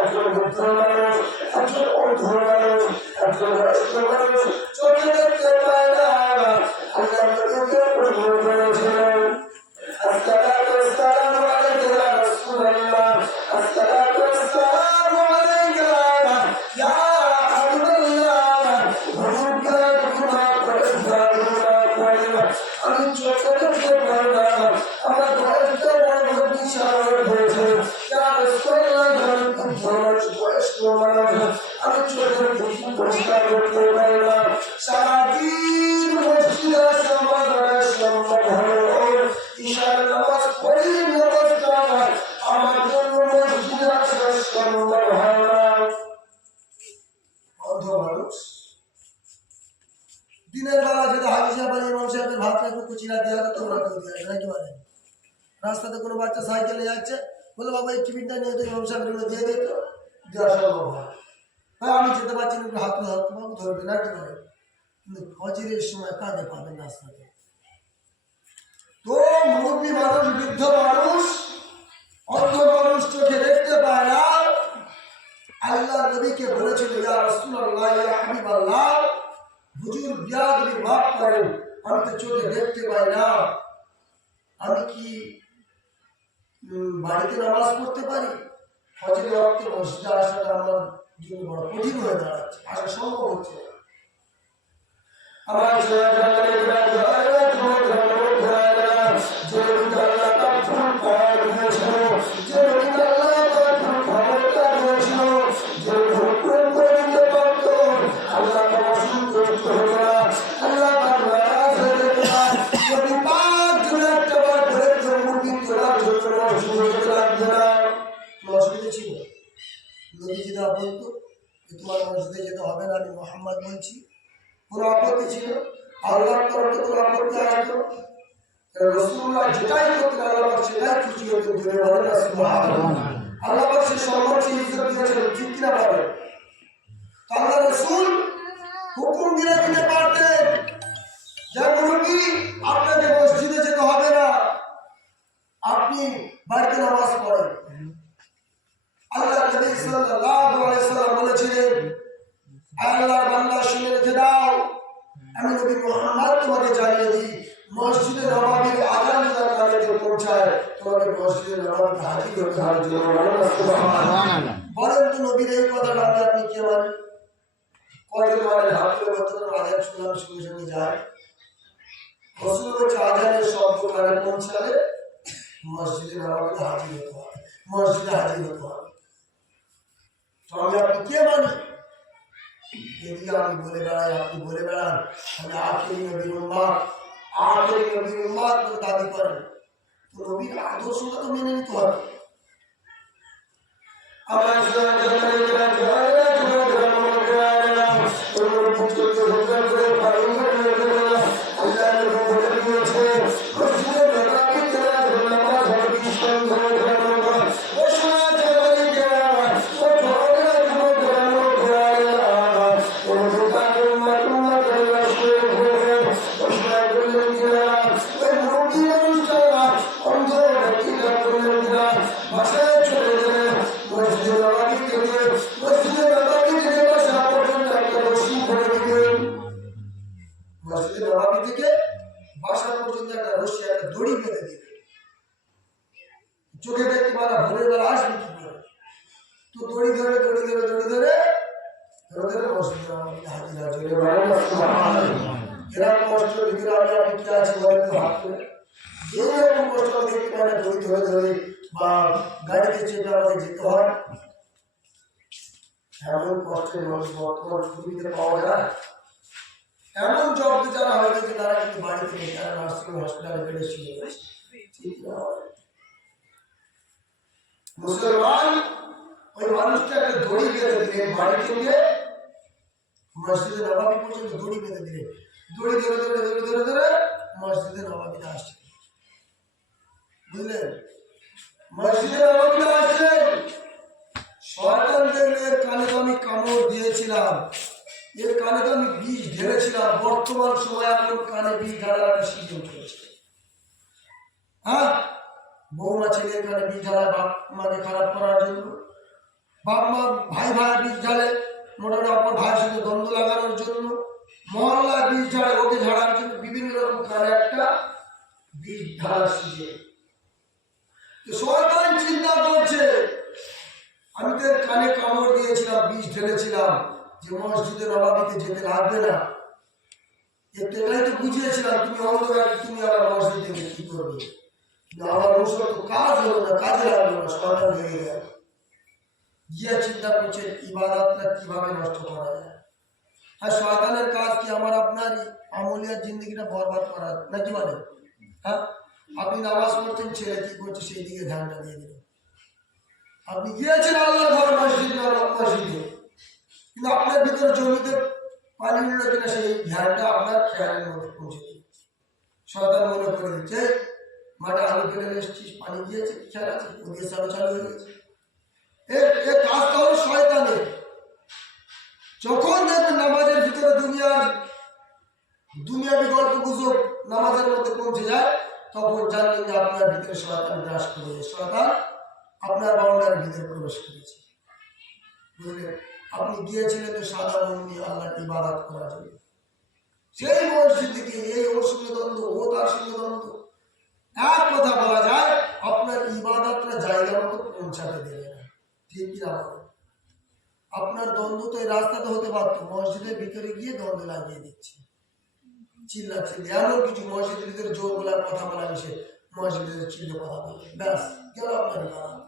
একজন বৃদ্ধ মানুষ একজন অন্ধ মানুষ একজন বয়স্ক মানুষ পরিষ্কার করতে পারি না সারাদিন মসজিদে সম্ভব হলো ঈশার নামাজ পড়ি নামাজটা আমার জন্য মসজিদে অন্ধ মানুষ দিনের বেলা হাজি সাহেব আর ইমাম সাহেবের ভাতটা একটু কুচিরা দেওয়া তোমরা কেউ দেওয়া নাকি বলেন রাস্তাতে কোনো বাচ্চা সাইকেলে যাচ্ছে। বলে বাবা, এই টিফিনটা নিয়ে তো ইমাম সাহেবের দিয়ে দিত দেওয়া সম্ভব হয় হ্যাঁ আমি যেতে পারছি না, একটু হাত ধরে হাত বাবু ধরবে, না কি করে কিন্তু ফজরের সময় কাঁধে পাবেন রাস্তাতে। তো মুরব্বী মানুষ, বৃদ্ধ মানুষ, অন্ধ মানুষ চোখে দেখতে পায় না। আল্লাহ নবীকে বলেছিল, ইয়া রাসূলুল্লাহ, ইয়া হাবিবাল্লাহ, হুজুর বিয়াদবি মাফ করেন আমি তো চোখে দেখতে পাই না। আমি কি বাড়িতে নামাজ পড়তে পারি? ফজরের ওয়াক্তে মসজিদে আসাটা আমার জন্য বড় কঠিন হয়ে দাঁড়াচ্ছে আসা সম্ভব হচ্ছে আমার বলতো যে তোমার মসজিদে যেতে হবে না, আমি মোহাম্মদ বলছি। কোনো আপত্তি ছিল? আল্লাহর তরফ কোনো আপত্তি আসতো ঠিক আপনাকে মসজিদে যেতে হবে না। আপনি বাড়িতে নামাজ পড়েন। আল্লাহ আলাইহি সাল্লাম বলেছিলেন আল্লাহর বান্দা শুনে রেখে দাও আমি নবী জানিয়ে দিই মসজিদে নবাবির আজান যার কানেতে পৌঁছায় তোমাকে মসজিদে নবাবিতে হাজির হতে হবে জোরে বলো না সুবহানাল্লাহ। বলেন তো নবীর এই কথাটা আপনি কে মানেন কয়জন মানে হাফিজের বর্তমানে আজান শুনলাম সঙ্গে সঙ্গে যায়? রসুল হচ্ছে আজানের শব্দ কানে পৌঁছালে মসজিদে নবাবিতে হাজির হতে হবে মসজিদে হাজির হতে হবে তো আমি আপনি কে মানি? এদিকে আমি বলে বেড়াই, আপনি বলে বেড়ান আমি আখেরি নবীর উম্মাদ আখেরি নবীর উম্মাদ বলে দাবি করেন তো নবীর আদর্শটা তো মেনে নিতে হবে। আমার চোখে দেখতে তো দড়ি ধরে ধরে ধরে ধরে ধরে এরকম কষ্ট ভিতরে কি আছে বলেন তো যেরকম কষ্ট দেখতে পারে দড়ি ধরে ধরে, বা গাড়িতে চেপে যেতে হয়। এমন কষ্টের মানুষ বর্তমান পৃথিবীতে পাওয়া যায়। এমন জব্দ যারা হয়ে গেছে তারা কিন্তু বাড়িতে নেই তারা নার্সিং হসপিটালে বেড়ে চলে গেছে ঠিক না? বলেন? মুসলমান, ওই মানুষটা একটা দড়ি বেঁধে দিলেন বাড়ি থেকে মসজিদে নবাবি পর্যন্ত দড়ি বেঁধে দিলেন দড়ি ধরে ধরে ধরে ধরে ধরে মসজিদে নবাবিতে আসছে। বুঝলেন? মসজিদে নবাবিতে আসছেন আমি কামড় দিয়েছিলাম। এর কানে তো আমি বিষ ঢেলেছিলাম। বর্তমান সময় এখন কানে বিষ ঢালার একটা সিজন হ্যাঁ? বৌমা ছেলের কানে বীজ ঢালায় বাপ খারাপ করার জন্য। বাপ মা ভাই ভাই বীজ ঢালে, মোটামুটি অপর ভাইয়ের সঙ্গে দ্বন্দ্ব লাগানোর জন্য। মহল্লায় বীজ ঝাড়ে ওকে ঝাড়ার জন্য বিভিন্ন রকম কানে একটা বীজ ঢালা শিখে তো আমি তো কানে কামড় দিয়েছিলাম, বিষ ঢেলেছিলাম, যে মসজিদে নবাবিতে যেতে লাগবে না। এটাই তো তুমি অন্ধকার, তুমি আবার মসজিদে কি করবে? কিন্তু আমার ওষুধ তো কাজ হলো না, কাজে লাগল না শয়তান হয়ে গেল। গিয়ে চিন্তা করছে, ইবাদতটা কীভাবে নষ্ট করা যায়? আর শয়তানের কাজ কি আমার আপনার আমলিয়ার জিন্দগিটা বরবাদ করা নাকি মানে হ্যাঁ? আপনি নামাজ পড়ছেন, ছেলে কি করছে, সেই দিকে ধ্যানটা দিয়ে দিলেন আপনি গিয়েছেন আল্লাহর ঘর মসজিদ মসজিদে। কিন্তু আপনার ভিতরে জমিতে পানি উঠল কিনা সেই ধ্যানটা আপনার খেয়ালের মধ্যে পৌঁছে শয়তান মনে করে মাঠে আলু কেটে এসেছিস, পানি গিয়েছে কি খেয়াল আছে? ওদিকে চালু চালু হয়ে গেছে। এ কাজটা হলো শয়তানের। যখন দেখবেন নামাজের ভিতরে দুনিয়ার, দুনিয়াবি গল্প গুজব নামাজের মধ্যে পৌঁছে যায়, তখন জানলেন যে আপনার ভিতরে শয়তান গ্রাস করেছে শয়তান আপনার বাউন্ডারির ভিতরে প্রবেশ করেছে। আপনি গিয়েছিলেন তো সাদা নিয়ে আল্লাহর ইবাদত করার জন্য। সেই মসজিদ থেকে এই ওর সঙ্গে দ্বন্দ্ব, ও তার সঙ্গে দ্বন্দ্ব। এক কথা বলা যায়, আপনার ইবাদতটা জায়গা মতো পৌঁছাতে দেবে না। ঠিক বলেন? আপনার দ্বন্দ্ব তো এই রাস্তাতে হতে পারত, মসজিদের ভিতরে গিয়ে দ্বন্দ্ব লাগিয়ে দিচ্ছে। চিল্লাচ্ছে, এমন কিছু মসজিদের ভিতরে জোর বলার কথা বলা নিষেধ মসজিদের চিল্লে কথা বলে। ব্যাস, গেল আপনার ইবাদত।